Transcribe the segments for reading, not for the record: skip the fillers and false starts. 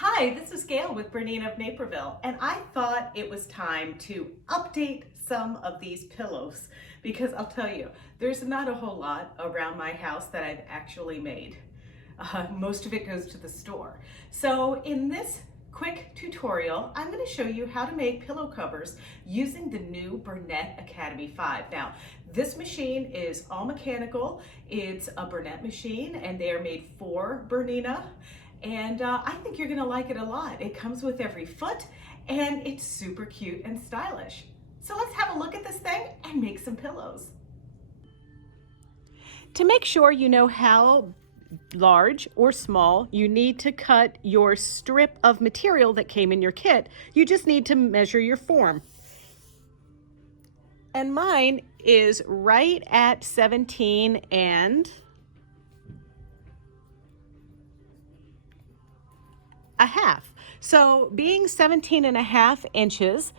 Hi, this is Gayle with BERNINA of Naperville, and I thought it was time to update some of these pillows because I'll tell you, there's not a whole lot around my house that I've actually made. Most of it goes to the store. So in this quick tutorial, I'm going to show you how to make pillow covers using the new Bernette Academy 5. Now, this machine is all mechanical. It's a Bernette machine, and they are made for Bernina. And I think you're gonna like it a lot. It comes with every foot and it's super cute and stylish. So let's have a look at this thing and make some pillows. To make sure you know how large or small you need to cut your strip of material that came in your kit, you just need to measure your form. And mine is right at 17 and a half. So being 17 and a half inches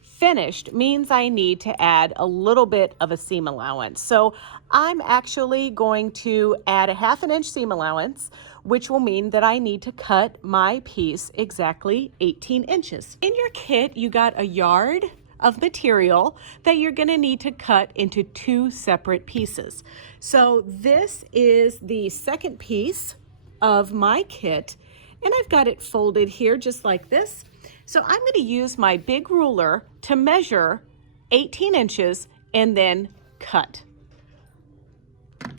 finished means I need to add a little bit of a seam allowance. So I'm actually going to add a 1/2 inch seam allowance, which will mean that I need to cut my piece exactly 18 inches. In your kit, you got a yard of material that you're going to need to cut into 2 separate pieces. So this is the second piece of my kit, and I've got it folded here just like this. So I'm going to use my big ruler to measure 18 inches and then cut.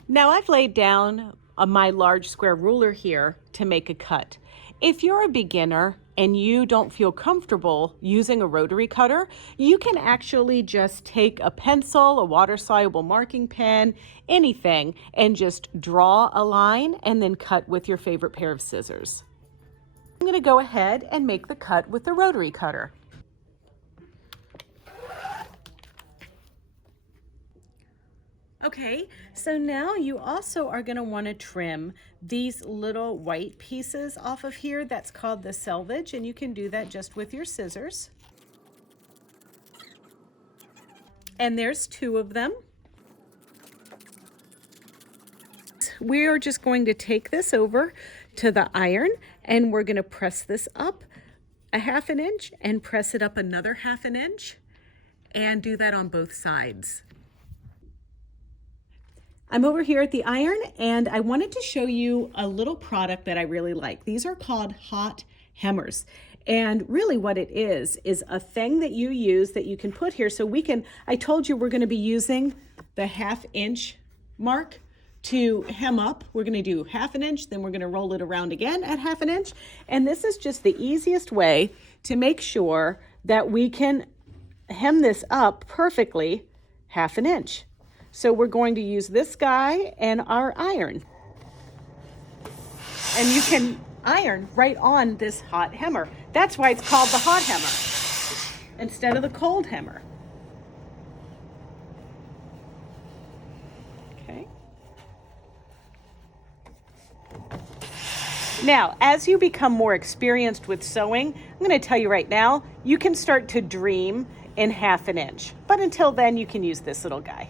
Now I've laid down my large square ruler here to make a cut. If you're a beginner and you don't feel comfortable using a rotary cutter, you can actually just take a pencil, a water-soluble marking pen, anything, and just draw a line and then cut with your favorite pair of scissors. I'm going to go ahead and make the cut with the rotary cutter. Okay, so now you also are going to want to trim these little white pieces off of here. That's called the selvage, and you can do that just with your scissors. And there's 2 of them. We are just going to take this over to the iron, and we're going to press this up a 1/2 inch and press it up another 1/2 inch and do that on both sides. I'm over here at the iron, and I wanted to show you a little product that I really like. These are called hot hemmers. And really what it is a thing that you use that you can put here. So I told you we're going to be using the 1/2 inch mark to hem up. We're going to do 1/2 inch, then we're going to roll it around again at 1/2 inch. And this is just the easiest way to make sure that we can hem this up perfectly 1/2 inch. So we're going to use this guy and our iron. And you can iron right on this hot hemmer. That's why it's called the hot hemmer instead of the cold hemmer. Okay. Now, as you become more experienced with sewing, I'm going to tell you right now, you can start to dream in 1/2 inch. But until then, you can use this little guy.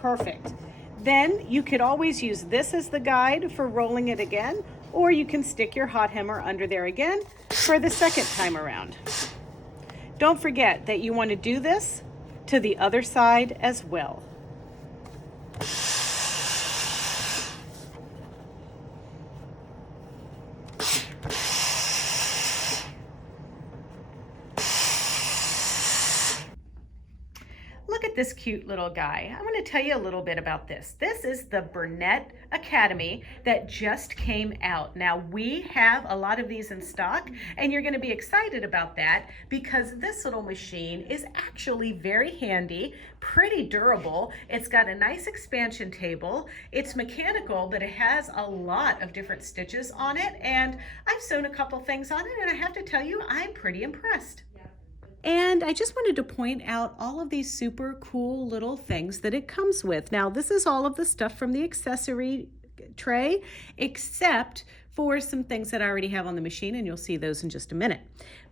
Perfect. Then you could always use this as the guide for rolling it again, or you can stick your hot hemmer under there again for the second time around. Don't forget that you want to do this to the other side as well. Look at this cute little guy. I'm going to tell you a little bit about this. This is the Bernette Academy that just came out. Now, we have a lot of these in stock, and you're going to be excited about that because this little machine is actually very handy, pretty durable. It's got a nice expansion table. It's mechanical, but it has a lot of different stitches on it, and I've sewn a couple things on it, and I have to tell you, I'm pretty impressed. And I just wanted to point out all of these super cool little things that it comes with. Now, this is all of the stuff from the accessory tray, except for some things that I already have on the machine, and you'll see those in just a minute.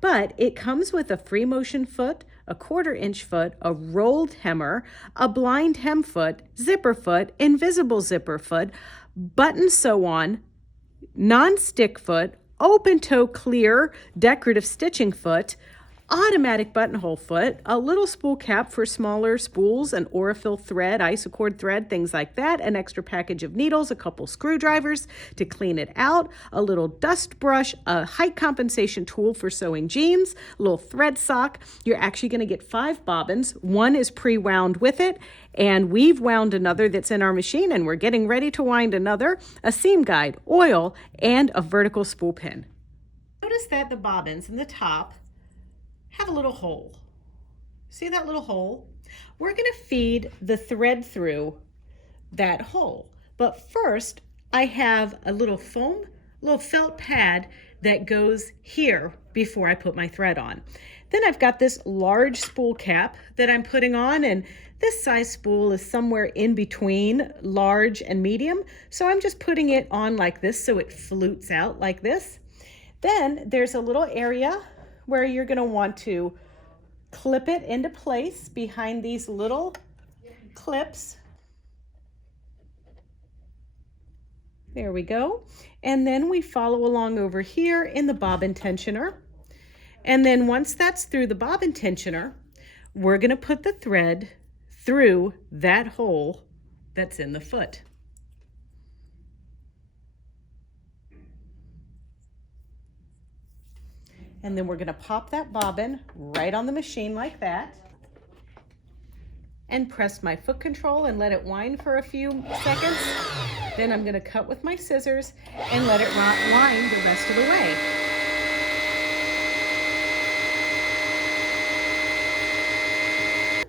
But it comes with a free motion foot, a 1/4 inch foot, a rolled hemmer, a blind hem foot, zipper foot, invisible zipper foot, button sew-on, non-stick foot, open toe clear decorative stitching foot, automatic buttonhole foot, a little spool cap for smaller spools, an Aurifil thread, isocord thread, things like that, an extra package of needles, a couple screwdrivers to clean it out, a little dust brush, a height compensation tool for sewing jeans, a little thread sock. You're actually going to get 5 bobbins. One is pre-wound with it, and we've wound another that's in our machine, and we're getting ready to wind another, a seam guide, oil, and a vertical spool pin. Notice that the bobbins in the top have a little hole. See that little hole? We're going to feed the thread through that hole. But first, I have a little felt pad that goes here before I put my thread on. Then I've got this large spool cap that I'm putting on, and this size spool is somewhere in between large and medium. So I'm just putting it on like this so it flutes out like this. Then there's a little area where you're going to want to clip it into place behind these little clips. There we go. And then we follow along over here in the bobbin tensioner. And then once that's through the bobbin tensioner, we're going to put the thread through that hole that's in the foot. And then we're going to pop that bobbin right on the machine like that and press my foot control and let it wind for a few seconds. Then I'm going to cut with my scissors and let it wind the rest of the way.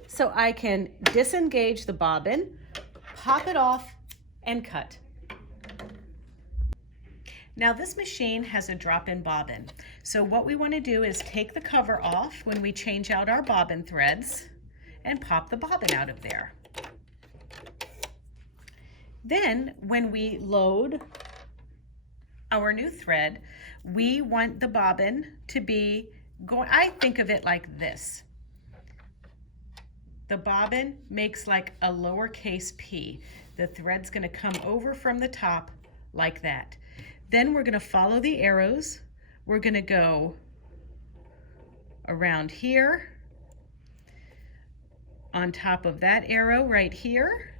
So I can disengage the bobbin, pop it off, and cut. Now this machine has a drop-in bobbin. So what we want to do is take the cover off when we change out our bobbin threads and pop the bobbin out of there. Then when we load our new thread, we want the bobbin to be going, I think of it like this. The bobbin makes like a lowercase p. The thread's going to come over from the top like that. Then we're going to follow the arrows. We're going to go around here, on top of that arrow right here,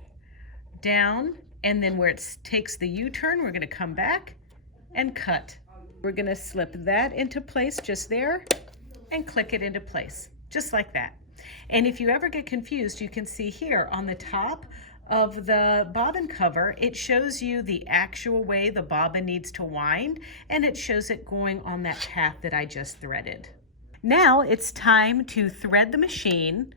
down, and then where it takes the U-turn, we're going to come back and cut. We're going to slip that into place just there and click it into place, just like that. And if you ever get confused, you can see here on the top of the bobbin cover, it shows you the actual way the bobbin needs to wind, and it shows it going on that path that I just threaded. Now it's time to thread the machine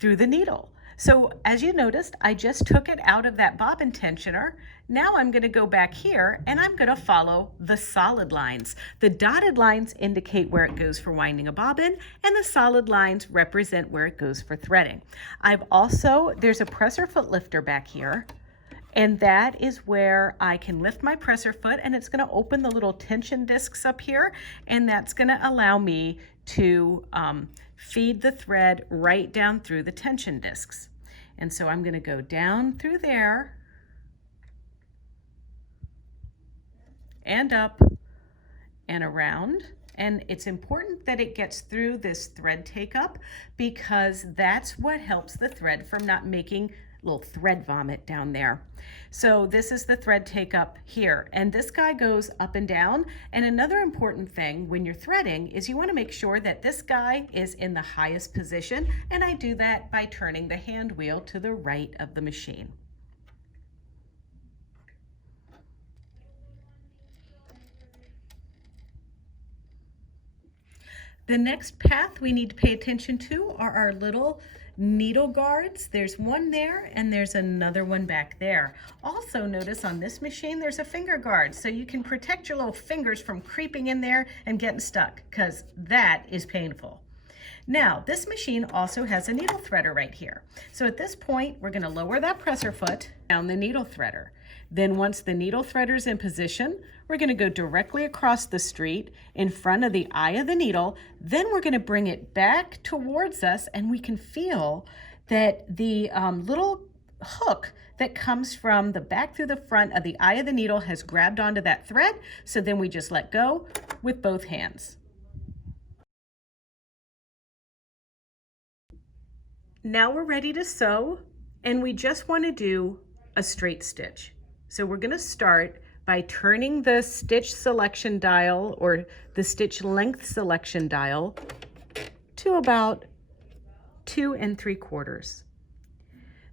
through the needle. So as you noticed, I just took it out of that bobbin tensioner. Now I'm going to go back here and I'm going to follow the solid lines. The dotted lines indicate where it goes for winding a bobbin, and the solid lines represent where it goes for threading. There's a presser foot lifter back here, and that is where I can lift my presser foot, and it's going to open the little tension discs up here, and that's going to allow me to feed the thread right down through the tension discs. And so I'm going to go down through there and up and around. And it's important that it gets through this thread take up, because that's what helps the thread from not making little thread vomit down there. So this is the thread take up here, and this guy goes up and down. And another important thing when you're threading is you want to make sure that this guy is in the highest position, and I do that by turning the hand wheel to the right of the machine. The next path we need to pay attention to are our little needle guards. There's one there and there's another one back there. Also notice on this machine there's a finger guard, so you can protect your little fingers from creeping in there and getting stuck, because that is painful. Now this machine also has a needle threader right here. So at this point we're going to lower that presser foot down the needle threader. Then once the needle threader's in position, we're going to go directly across the street in front of the eye of the needle. Then we're going to bring it back towards us, and we can feel that the little hook that comes from the back through the front of the eye of the needle has grabbed onto that thread. So then we just let go with both hands. Now we're ready to sew, and we just want to do a straight stitch. So we're going to start by turning the stitch selection dial, or the stitch length selection dial, to about 2 3/4.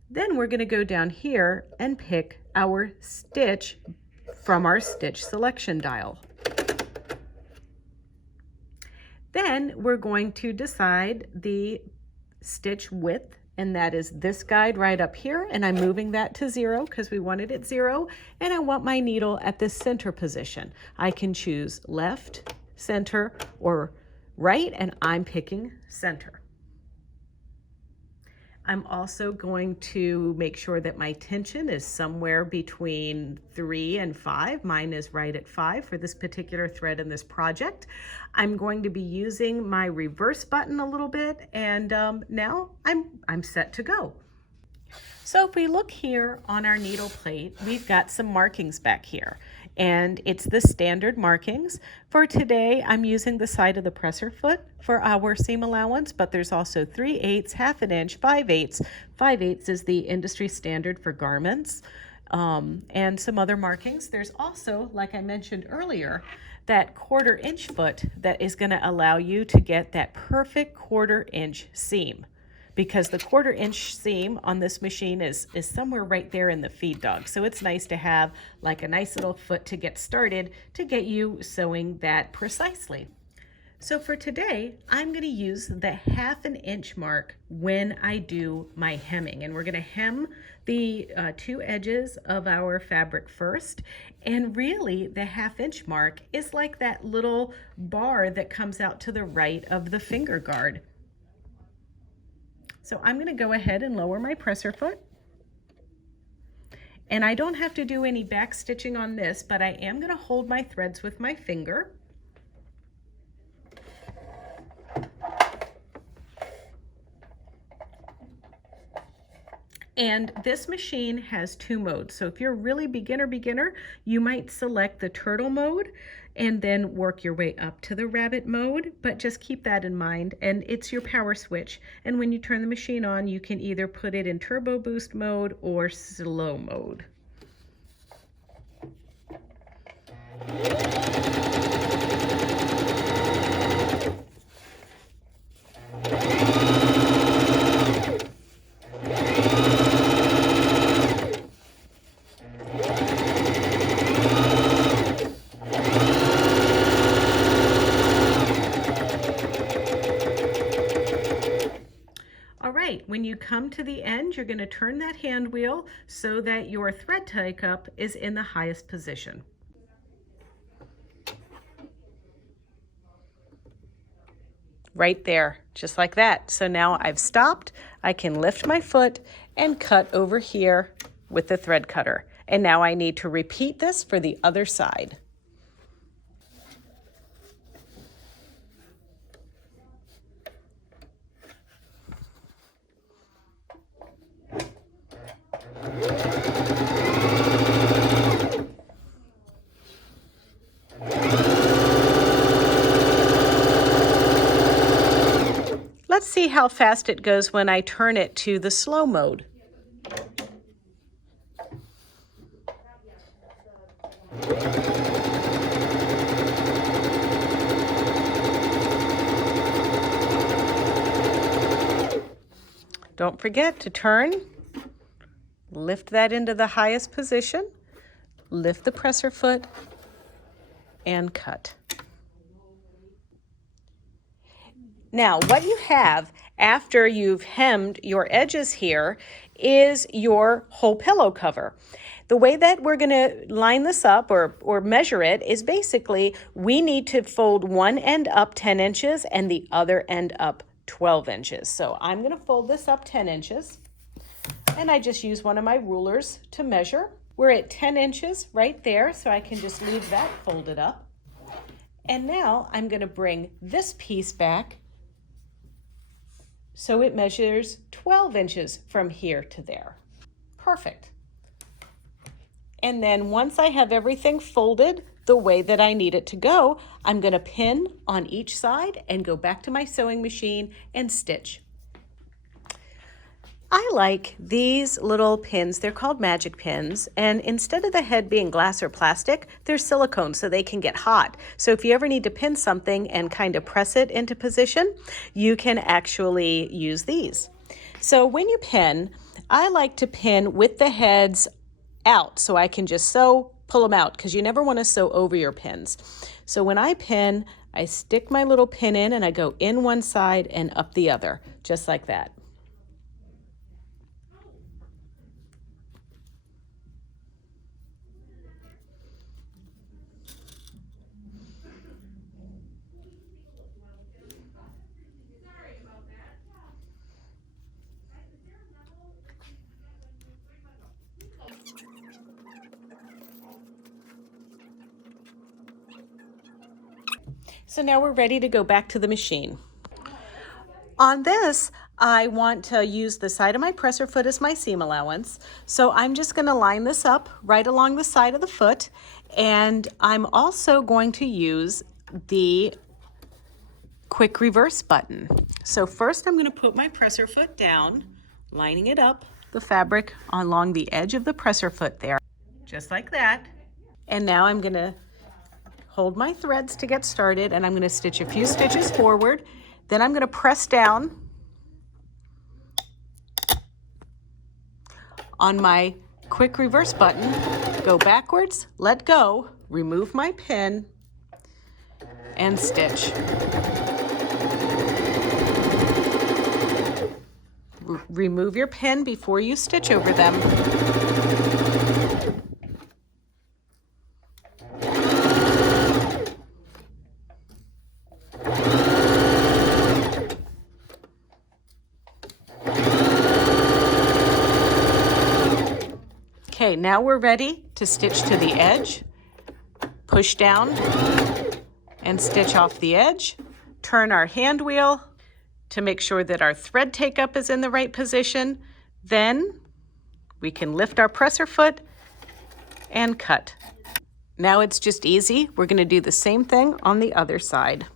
Then we're going to go down here and pick our stitch from our stitch selection dial. Then we're going to decide the stitch width, and that is this guide right up here, and I'm moving that to 0 because we want it at 0, and I want my needle at the center position. I can choose left, center, or right, and I'm picking center. I'm also going to make sure that my tension is somewhere between 3 and 5. Mine is right at 5 for this particular thread in this project. I'm going to be using my reverse button a little bit, and now I'm set to go. So if we look here on our needle plate, we've got some markings back here, and it's the standard markings. For today, I'm using the side of the presser foot for our seam allowance, but there's also 3/8, 1/2 inch, 5/8. 5/8 is the industry standard for garments, and some other markings. There's also, like I mentioned earlier, that 1/4 inch foot that is going to allow you to get that perfect 1/4 inch seam, because the 1/4 inch seam on this machine is somewhere right there in the feed dog. So it's nice to have like a nice little foot to get started to get you sewing that precisely. So for today, I'm going to use the 1/2 inch mark when I do my hemming, and we're going to hem the 2 edges of our fabric first. And really the 1/2 inch mark is like that little bar that comes out to the right of the finger guard. So I'm going to go ahead and lower my presser foot. And I don't have to do any back stitching on this, but I am going to hold my threads with my finger. And this machine has 2 modes. So if you're really beginner, you might select the turtle mode and then work your way up to the rabbit mode, but just keep that in mind. And it's your power switch. And when you turn the machine on, you can either put it in turbo boost mode or slow mode. When you come to the end, you're going to turn that hand wheel so that your thread tie cup is in the highest position. Right there, just like that. So now I've stopped. I can lift my foot and cut over here with the thread cutter. And now I need to repeat this for the other side. Let's see how fast it goes when I turn it to the slow mode. Don't forget to turn, lift that into the highest position, lift the presser foot, and cut. Now, what you have after you've hemmed your edges here is your whole pillow cover. The way that we're going to line this up or measure it is basically we need to fold one end up 10 inches and the other end up 12 inches. So I'm going to fold this up 10 inches, and I just use one of my rulers to measure. We're at 10 inches right there, so I can just leave that folded up. And now I'm going to bring this piece back so it measures 12 inches from here to there. Perfect. And then once I have everything folded the way that I need it to go, I'm going to pin on each side and go back to my sewing machine and stitch. I like these little pins. They're called magic pins, and instead of the head being glass or plastic, they're silicone so they can get hot. So if you ever need to pin something and kind of press it into position, you can actually use these. So when you pin, I like to pin with the heads out so I can just pull them out, because you never want to sew over your pins. So when I pin, I stick my little pin in and I go in one side and up the other, just like that. So now we're ready to go back to the machine. On this, I want to use the side of my presser foot as my seam allowance. So I'm just going to line this up right along the side of the foot. And I'm also going to use the quick reverse button. So first I'm going to put my presser foot down, lining it up, the fabric along the edge of the presser foot there, just like that. And now I'm going to hold my threads to get started, and I'm going to stitch a few stitches forward. Then I'm going to press down on my quick reverse button, go backwards, let go, remove my pin, and stitch. Remove your pin before you stitch over them. Okay, now we're ready to stitch to the edge. Push down and stitch off the edge. Turn our hand wheel to make sure that our thread take-up is in the right position. Then we can lift our presser foot and cut. Now it's just easy. We're going to do the same thing on the other side.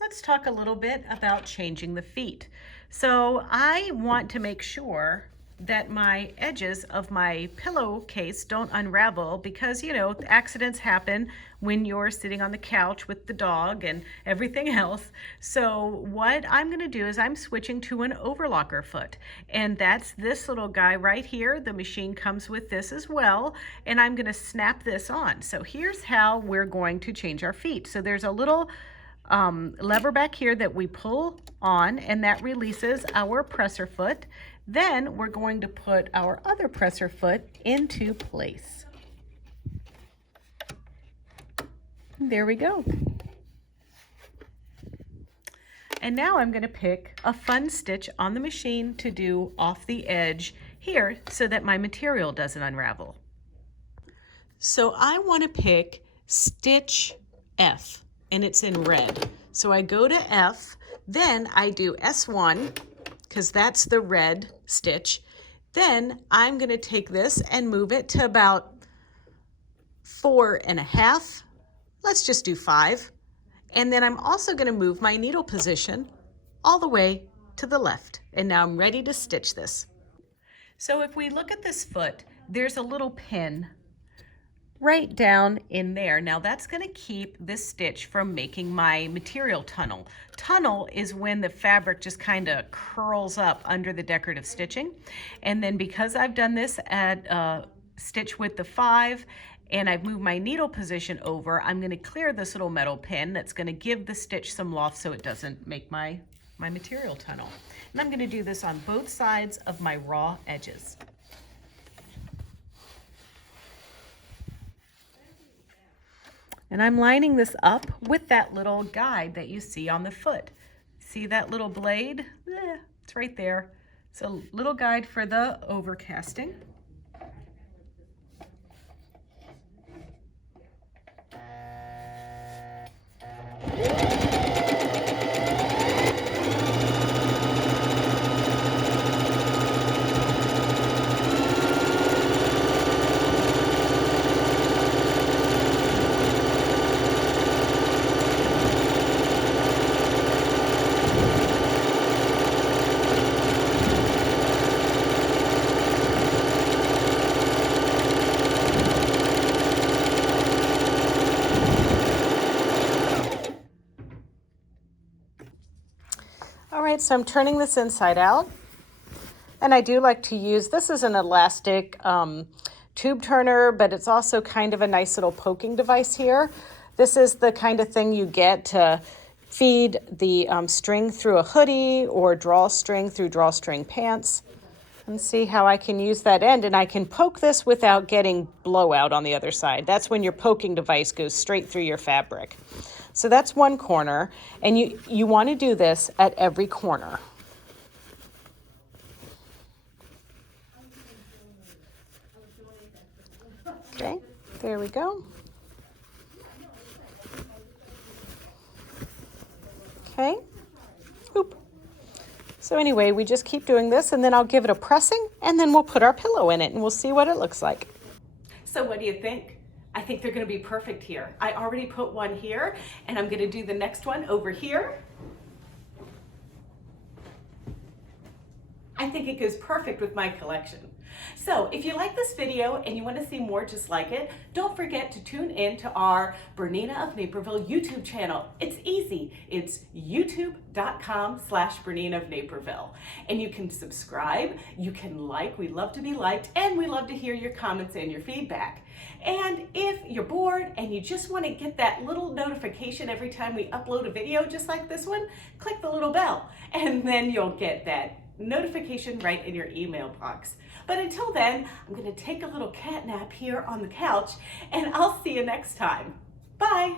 Let's talk a little bit about changing the feet. So I want to make sure that my edges of my pillowcase don't unravel, because accidents happen when you're sitting on the couch with the dog and everything else. So what I'm going to do is I'm switching to an overlocker foot, and that's this little guy right here. The machine comes with this as well, and I'm going to snap this on. So here's how we're going to change our feet. So there's a little lever back here that we pull on, and that releases our presser foot. Then we're going to put our other presser foot into place. There we go. And now I'm going to pick a fun stitch on the machine to do off the edge here so that my material doesn't unravel. So I want to pick stitch F, and it's in red. So I go to F, then I do S1, because that's the red stitch. Then I'm going to take this and move it to about 4.5. Let's just do 5. And then I'm also going to move my needle position all the way to the left. And now I'm ready to stitch this. So if we look at this foot, there's a little pin right down in there. Now that's going to keep this stitch from making my material tunnel. Tunnel is when the fabric just kind of curls up under the decorative stitching. And then because I've done this at stitch width of 5 and I've moved my needle position over, I'm going to clear this little metal pin that's going to give the stitch some loft so it doesn't make my material tunnel. And I'm going to do this on both sides of my raw edges. And I'm lining this up with that little guide that you see on the foot. See that little blade? It's right there. It's a little guide for the overcasting. All right, so I'm turning this inside out, and I do like to use, this is an elastic tube turner, but it's also kind of a nice little poking device here. This is the kind of thing you get to feed the string through a hoodie or drawstring through drawstring pants. And see how I can use that end, and I can poke this without getting blowout on the other side. That's when your poking device goes straight through your fabric. So that's one corner, and you want to do this at every corner. Okay, there we go. Okay, oop. So anyway, we just keep doing this, and then I'll give it a pressing, and then we'll put our pillow in it, and we'll see what it looks like. So what do you think? I think they're gonna be perfect here. I already put one here, and I'm gonna do the next one over here. I think it goes perfect with my collection. So if you like this video and you want to see more just like it, don't forget to tune in to our Bernina of Naperville YouTube channel. It's easy. It's youtube.com/Bernina of Naperville. And you can subscribe, you can like, we love to be liked, and we love to hear your comments and your feedback. And if you're bored and you just want to get that little notification every time we upload a video just like this one, click the little bell, and then you'll get that notification right in your email box. But until then, I'm going to take a little cat nap here on the couch, and I'll see you next time. Bye.